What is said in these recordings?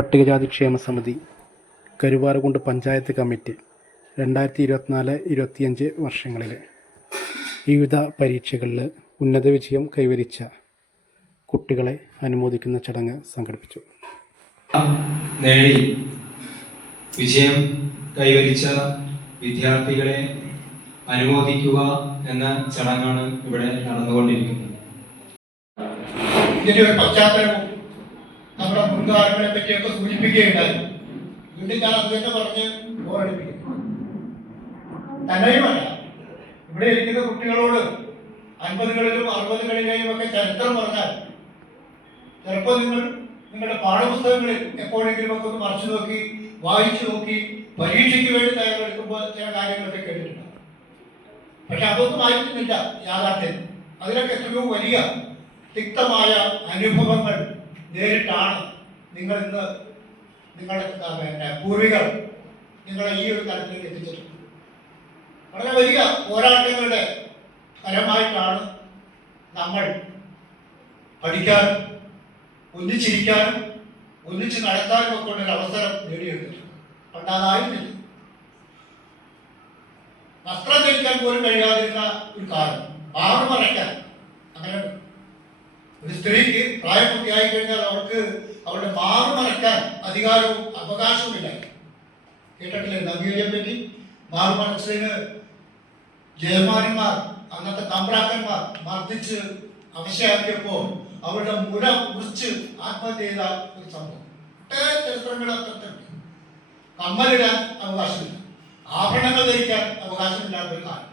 പട്ടികജാതി ക്ഷേമ സമിതി കരുവാരകുണ്ട് പഞ്ചായത്ത് കമ്മിറ്റി രണ്ടായിരത്തി ഇരുപത്തിനാല് ഇരുപത്തിയഞ്ച് വർഷങ്ങളിൽ വിവിധ പരീക്ഷകളിൽ ഉന്നത വിജയം കൈവരിച്ച കുട്ടികളെ അനുമോദിക്കുന്ന ചടങ്ങ് സംഘടിപ്പിച്ചു. നേടി വിജയം കൈവരിച്ച വിദ്യാർത്ഥികളെ അനുമോദിക്കുക എന്ന ചടങ്ങാണ് ഇവിടെ നടന്നുകൊണ്ടിരിക്കുന്നത്. ഇതിന്റെ ഒരു പശ്ചാത്തലവും നമ്മുടെ മുൻകാലങ്ങളെ പറ്റിയൊക്കെ സൂചിപ്പിക്കുകയുണ്ടായി. വീണ്ടും ഞാൻ അത് തന്നെ പറഞ്ഞ് തന്നെയുമല്ല ഇവിടെ ഇരിക്കുന്ന കുട്ടികളോട് അൻപതുകളിലും അറുപതുകളിലെയും ഒക്കെ ചരിത്രം പറഞ്ഞാൽ ചിലപ്പോൾ നിങ്ങൾ നിങ്ങളുടെ പാഠപുസ്തകങ്ങളിൽ എപ്പോഴെങ്കിലും ഒക്കെ ഒന്ന് മറിച്ചു നോക്കി വായിച്ചു നോക്കി പരീക്ഷയ്ക്ക് വേണ്ടി തയ്യാറെടുക്കുമ്പോൾ ചില കാര്യങ്ങളൊക്കെ കേട്ടിട്ടുണ്ടാവും പക്ഷെ അതൊന്നും ആയിരുന്നില്ല യാഥാർത്ഥ്യം. അതിലൊക്കെ എത്രയോ വലിയ തിക്തമായ അനുഭവങ്ങൾ നേരിട്ടാണ് നിങ്ങൾ ഇന്ന് നിങ്ങളുടെ പിന്നെ പൂർവികർ നിങ്ങളെ ഈ ഒരു തലത്തിലേക്ക് എത്തിച്ചിട്ടുണ്ട്. വളരെ വലിയ പോരാട്ടങ്ങളുടെ ഫലമായിട്ടാണ് നമ്മൾ പഠിക്കാൻ ഒന്നിച്ചിരിക്കാനും ഒന്നിച്ച് നടത്താനും ഒക്കെ ഉള്ള ഒരു അവസരം നേടിയെടുത്തിട്ടുണ്ട്. പണ്ട് അതായിരുന്നില്ല. വസ്ത്രം ധരിക്കാൻ പോലും കഴിയാതിരുന്ന ഒരു കാലം. ആറ് മറയ്ക്കാൻ അങ്ങനെ ഒരു സ്ത്രീക്ക് പ്രായപൂർത്തിയായി കഴിഞ്ഞാൽ അവർക്ക് അവളുടെ മാറു മറക്കാൻ അധികാരവും അവകാശവും ഇല്ല. കേട്ടിട്ടില്ലേ? നവീനെ പറ്റി? മാറു മറച്ചതിന് ജയമാനന്മാർ അന്നത്തെ തമ്പ്രാക്കന്മാർ മർദ്ദിച്ച് അവശയാക്കിയപ്പോൾ അവരുടെ മുല മുറിച്ച് ആത്മഹത്യ ചെയ്ത ഒരു സംഭവം. ഒട്ടേറെ കമ്മലിടാൻ അവകാശമില്ല. ആഭരണങ്ങൾ ധരിക്കാൻ അവകാശമില്ലാത്ത ഒരു കാലം.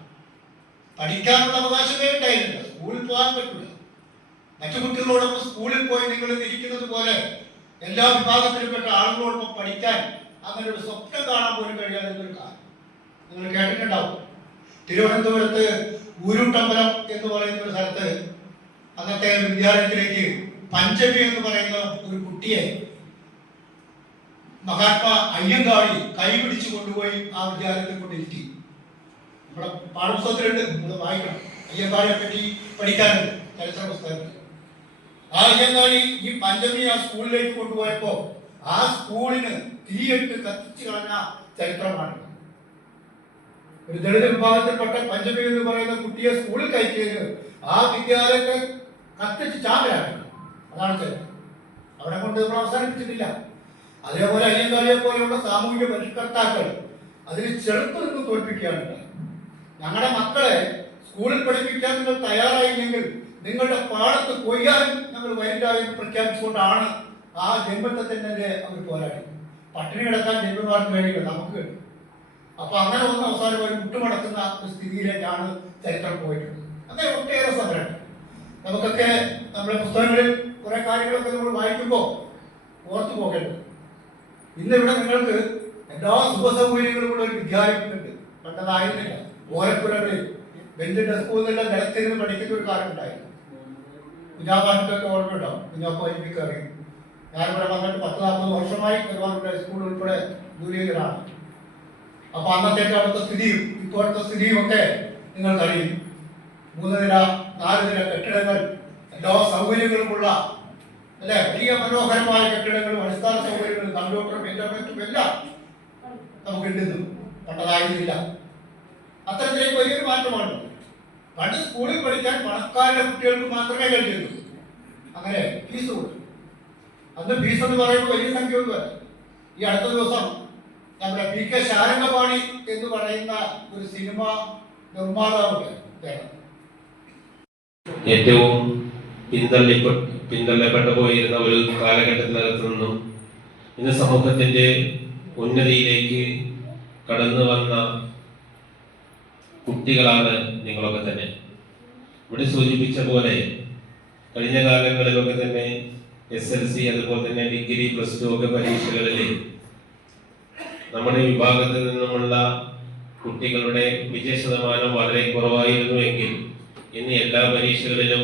പഠിക്കാനുള്ള അവകാശമേ ഉണ്ടായിരുന്നില്ല. സ്കൂളിൽ പോകാൻ പറ്റില്ല മറ്റു കുട്ടികളോടൊപ്പം സ്കൂളിൽ പോയി നിങ്ങൾ ഇരിക്കുന്നത് പോലെ എല്ലാ വിഭാഗത്തിൽപ്പെട്ട ആളുകളോടൊപ്പം പഠിക്കാൻ അങ്ങനെ ഒരു സ്വപ്നം കാണാൻ പോലും കഴിയാതെ ഒരു കാര്യം? നിങ്ങൾ കേട്ടിട്ടുണ്ടാവും. തിരുവനന്തപുരത്ത് ഊരുട്ടമ്പലം എന്ന് പറയുന്ന ഒരു സ്ഥലത്ത് അന്നത്തെ വിദ്യാലയത്തിലേക്ക് പഞ്ചമി എന്ന് പറയുന്ന ഒരു കുട്ടിയെ മഹാത്മാ അയ്യങ്കാളി കൈ പിടിച്ചു കൊണ്ടുപോയി ആ വിദ്യാലയത്തിൽ കൊണ്ടിരുത്തി നമ്മുടെ പാഠപുസ്തകത്തിലുണ്ട്. നിങ്ങൾ വായിക്കണം. അയ്യങ്കാളിയെ പറ്റി പഠിക്കാനുണ്ട്. ചരിത്ര പുസ്തകത്തിൽ. ആ ഈ പഞ്ചമി ആ സ്കൂളിലേക്ക് കൊണ്ടുപോയപ്പോ ആ സ്കൂളിന് തീയിട്ട് കത്തിച്ചു കളഞ്ഞ ചരിത്രമാണ്. ഒരു ദളിത് വിഭാഗത്തിൽപ്പെട്ട പഞ്ചമി എന്ന് പറയുന്ന കുട്ടിയെ സ്കൂളിൽ കയറ്റിയത് ആ വിദ്യാലയത്തെ കത്തിച്ച് ചാകലാണ് അതാണ് ചരിത്രം. അവിടെ കൊണ്ട് നമ്മൾ അവസാനിപ്പിച്ചിട്ടില്ല. അതേപോലെ അയ്യങ്കാളിയെ പോലെയുള്ള സാമൂഹിക പരിഷ്കർത്താക്കൾ അതിന് ചെറുപ്പം നിന്ന് തോൽപ്പിക്കുകയാണ്. ഞങ്ങളുടെ മക്കളെ സ്കൂളിൽ പഠിപ്പിക്കാൻ നിങ്ങൾ തയ്യാറായില്ലെങ്കിൽ നിങ്ങളുടെ പാടത്ത് കൊയ്യാനും ഞങ്ങൾ വരില്ല പ്രഖ്യാപിച്ചുകൊണ്ടാണ് ആ ജന്മത്തെ തന്നെ അവർ പോരാടി പട്ടിണി കിടക്കാൻ ജന്മമാർക്ക് വേണ്ടി നമുക്ക്. അപ്പൊ അങ്ങനെ ഒന്ന് അവസാനം ഒരു മുട്ടുമടക്കുന്ന ഒരു സ്ഥിതിയിലേക്കാണ് ചരിത്രം പോയിട്ടുള്ളത്. അങ്ങനെ ഒട്ടേറെ സമരം നമുക്കൊക്കെ നമ്മുടെ പുസ്തകങ്ങളിൽ കുറെ കാര്യങ്ങളൊക്കെ നമ്മൾ വായിക്കുമ്പോൾ ഓർത്തു പോകേണ്ടത് ഇന്നിവിടെ നിങ്ങൾക്ക് എല്ലാ സുഖസൗകര്യങ്ങളുമുള്ള ഒരു വിദ്യാലയമുണ്ട്. പണ്ടതായിരുന്നില്ല ഓരപ്പുരകളിൽ ബെഞ്ച് ഡെസ്കൊന്നെല്ലാം നിലത്തിരുന്ന് പഠിക്കുന്ന ഒരു കാലം ഉണ്ടായിരുന്നു. ഓർമ്മ ഓർമ്മയുണ്ടാവും കുഞ്ഞാപ്പ എനിക്ക് അറിയും. ഞാനിവിടെ വന്നിട്ട് പത്ത് നാൽപ്പത് വർഷമായി ഒരുപാട് സ്കൂൾ ഉൾപ്പെടെ ദൂരീകരാണ് അപ്പൊ അന്നത്തേക്ക് അവിടുത്തെ സ്ഥിതിയും ഇപ്പോഴത്തെ സ്ഥിതിയും ഒക്കെ നിങ്ങൾക്കറിയും. മൂന്ന് നില നാല് നില കെട്ടിടങ്ങൾ എല്ലാ സൗകര്യങ്ങളുമുള്ള അല്ലെ? വലിയ മനോഹരമായ കെട്ടിടങ്ങളും അടിസ്ഥാന സൗകര്യങ്ങളും കമ്പ്യൂട്ടറും ഇന്റർനെറ്റും എല്ലാം നമുക്ക് കിട്ടുന്നു പണ്ടതായിരുന്നില്ല. അത്തരത്തിലേക്ക് വലിയൊരു മാറ്റമാണ്. പണ്ട് സ്കൂളിൽ പഠിക്കാൻ പണക്കാരുടെ കുട്ടികൾക്ക് മാത്രമേ കഴിയുള്ളൂ. അങ്ങനെ ഫീസ് കൊടുക്കും അന്ന് ഫീസ് എന്ന് പറയുമ്പോൾ വലിയ സംഖ്യ ഒന്നുമല്ല ഈ അടുത്ത ദിവസം നമ്മുടെ പി കെ ശാരംഗപാണി എന്ന് പറയുന്ന ഒരു സിനിമ നിർമ്മാതാവുണ്ട് ഏറ്റവും പിന്തള്ളിപ്പെ പിന്തള്ളപ്പെട്ടു പോയിരുന്ന ഒരു കാലഘട്ടത്തിനകത്ത് നിന്നും ഇന്ന് സമൂഹത്തിന്റെ ഉന്നതിയിലേക്ക് കടന്നു വന്ന കുട്ടികളാണ് നിങ്ങളൊക്കെ തന്നെ. ഇവിടെ സൂചിപ്പിച്ച പോലെ കഴിഞ്ഞ കാലങ്ങളിലൊക്കെ തന്നെ എസ് എൽ സി അതുപോലെ തന്നെ ഡിഗ്രി പ്ലസ് ടു ഒക്കെ പരീക്ഷകളിൽ നമ്മുടെ വിഭാഗത്തിൽ നിന്നുമുള്ള കുട്ടികളുടെ വിജയ ശതമാനം വളരെ കുറവായിരുന്നുവെങ്കിൽ ഇന്ന് എല്ലാ പരീക്ഷകളിലും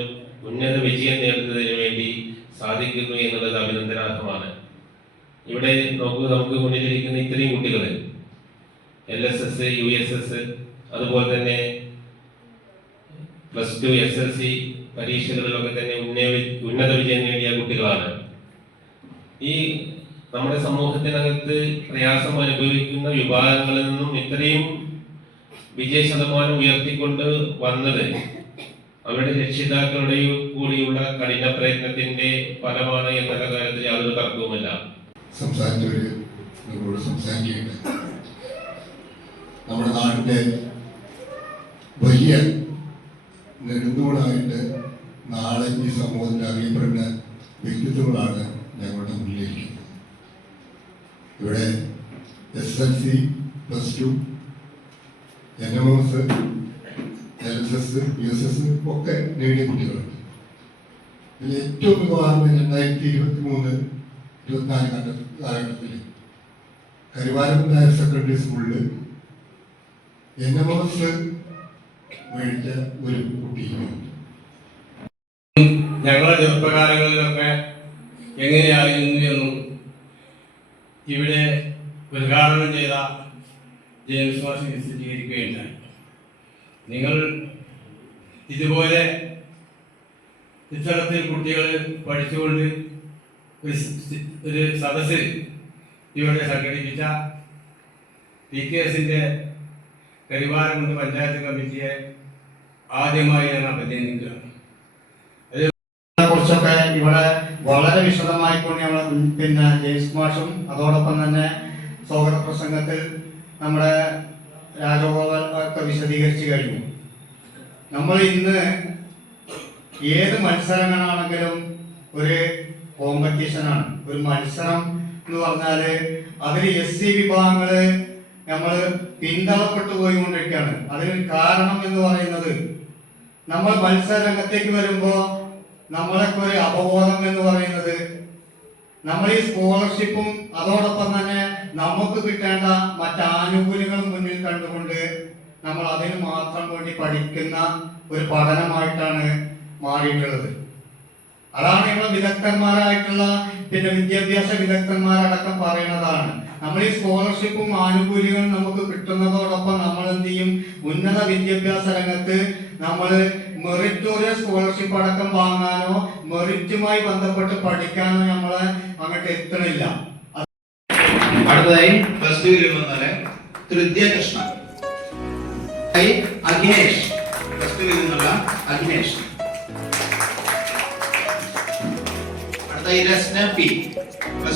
ഉന്നത വിജയം നേടുന്നതിന് വേണ്ടി സാധിക്കുന്നു എന്നുള്ളത് അഭിനന്ദനാർഹമാണ്. ഇവിടെ നോക്കൂ നമുക്ക് മുന്നിലിരിക്കുന്ന ഇത്രയും കുട്ടികൾ L S S U S S അതുപോലെ തന്നെ plus two S L C പരീക്ഷകളിലൊക്കെ തന്നെ ഉന്നത വിജയം നേടിയ കുട്ടികളാണ്. ഈ നമ്മുടെ സമൂഹത്തിനകത്ത് പ്രയാസം അനുഭവിക്കുന്ന വിഭാഗങ്ങളിൽ നിന്നും ഇത്രയും വിജയ ശതമാനം ഉയർത്തിക്കൊണ്ട് വന്നത് അവരുടെ രക്ഷിതാക്കളുടെ കൂടിയുള്ള കഠിന പ്രയത്നത്തിന്റെ ഫലമാണ് എന്നുള്ള കാര്യത്തിൽ യാതൊരു തർക്കവുമില്ല. സംസാരിച്ചവര് സംസാരിക്കുകയുണ്ട് നമ്മുടെ നാടിന്റെ വലിയ നെടുന്തൂണായിട്ട് നാളെ ഈ സമൂഹത്തിൽ അറിയപ്പെടുന്ന വ്യക്തിത്വങ്ങളാണ് ഞങ്ങളുടെ മുന്നിലിരിക്കുന്നത്. ഇവിടെ S L C plus two N M S L S S U S S ഒക്കെ നേടിയ കുട്ടികളുണ്ട്. ഇതിൽ ഏറ്റവും മികവാർന്ന രണ്ടായിരത്തി ഇരുപത്തി മൂന്ന് ഇരുപത്തിനാല് കാല കാലഘട്ടത്തിൽ കരുവാരം ഹയർ സെക്കൻഡറി സ്കൂളിൽ എൻ എം എസ് മേടിച്ച ഒരു കുട്ടിയും ഞങ്ങളുടെ ചെറുപ്പകാലങ്ങളിലൊക്കെ എങ്ങനെയായിരുന്നു എന്നും ഇവിടെ ഉദ്ഘാടനം ചെയ്ത ജെയിംസ് മാഷ് വിശദീകരിക്കുകയുണ്ടായി. നിങ്ങൾ ഇതുപോലെ ഇത്തരത്തിൽ കുട്ടികൾ പഠിച്ചുകൊണ്ട് ഒരു സ- ഒരു സദസ്സ് ഇവിടെ സംഘടിപ്പിച്ച പി കെ എസിന്റെ കരിവാരകുണ്ട് പഞ്ചായത്ത് കമ്മിറ്റിയെ ആദ്യമായി ഞാൻ അഭിനന്ദിക്കുകയാണ് കുറിച്ചൊക്കെ ഇവിടെ വളരെ വിശദമായി കൊണ്ട് ഞങ്ങൾ പിന്നെ ജെയിംസ് മാഷും അതോടൊപ്പം തന്നെ സ്വാഗത പ്രസംഗത്തിൽ നമ്മുടെ രാജഗോപാൽ ഒക്കെ വിശദീകരിച്ചു കഴിഞ്ഞു. നമ്മൾ ഇന്ന് ഏത് മത്സരങ്ങളാണെങ്കിലും ഒരു കോമ്പറ്റീഷനാണ് ഒരു മത്സരം എന്ന് പറഞ്ഞാൽ അതിൽ എസ് സി വിഭാഗങ്ങൾ നമ്മൾ പിന്തള്ളപ്പെട്ടു പോയിക്കൊണ്ടിരിക്കുകയാണ്. അതിന് കാരണം എന്ന് പറയുന്നത് നമ്മൾ മത്സരരംഗത്തേക്ക് വരുമ്പോ നമ്മളൊക്കെ ഒരു അപബോധം എന്ന് പറയുന്നത് നമ്മൾ ഈ സ്കോളർഷിപ്പും അതോടൊപ്പം തന്നെ നമുക്ക് കിട്ടേണ്ട മറ്റാനുകൂല്യങ്ങളും മുന്നിൽ കണ്ടുകൊണ്ട് നമ്മൾ അതിന് മാത്രം വേണ്ടി പഠിക്കുന്ന ഒരു പഠനമായിട്ടാണ് മാറിയിട്ടുള്ളത്. അതാണ് ഇവിടെ വിദഗ്ധന്മാരായിട്ടുള്ള പിന്നെ വിദ്യാഭ്യാസ വിദഗ്ധന്മാരടക്കം പറയുന്നതാണ്. നമ്മൾ ഈ സ്കോളർഷിപ്പും ആനുകൂല്യങ്ങളും നമുക്ക് കിട്ടുന്നതോടൊപ്പം നമ്മൾ എന്ത് ചെയ്യും? ഉന്നത വിദ്യാഭ്യാസ രംഗത്ത് നമ്മൾ മെറിറ്റോറിയൽ സ്കോളർഷിപ്പ് അടക്കം വാങ്ങാനോ മെറിറ്റുമായി ബന്ധപ്പെട്ട് പഠിക്കാനോ നമ്മൾ അങ്ങോട്ട് എത്തണില്ല. അടുത്തതായി പ്ലസ് ടുവിൽ വന്നത് തൃത്യ കൃഷ്ണ. അഗ്നേഷ് പ്ലസ് ടുവിൽ നിന്നുള്ള അഗ്നേഷ് അടുത്തതായി രസ്ന പി.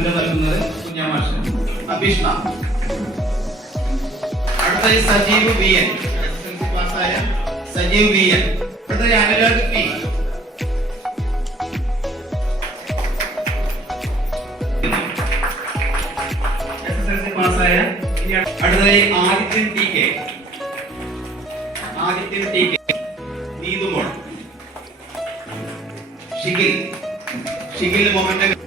ശ്രീജേഷ് മൊമെന്റ് നൽകുന്നത് കുഞ്ഞാമാഷ് അഭിഷ്ണ അടുത്തായി സജീവ് ബി എൻ. പാസ്സായ സജീവ് ബി എൻ. അടുത്തായി അനുരാഗ് പി. പാസ്സായ അടുത്തതായി Adithyan T K. Adithyan T K. Neethumol. Shigil. Shigil memento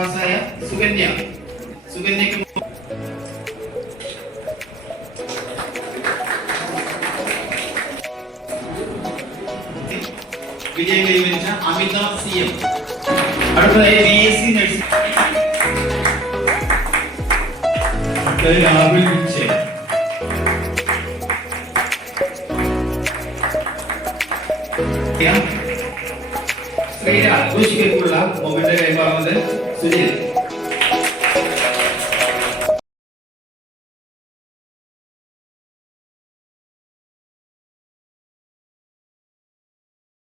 പാസ്സായ സുകന്യ. സുകന്യക്ക് വിജയം കൈവരിച്ച അമിതാഭ് സി എം. അടുത്തതായി B S C nursing Rahul Vijay Sreeraj ദൂഷിക്കൽക്കുള്ള memento കൈമാറുന്നത് 最近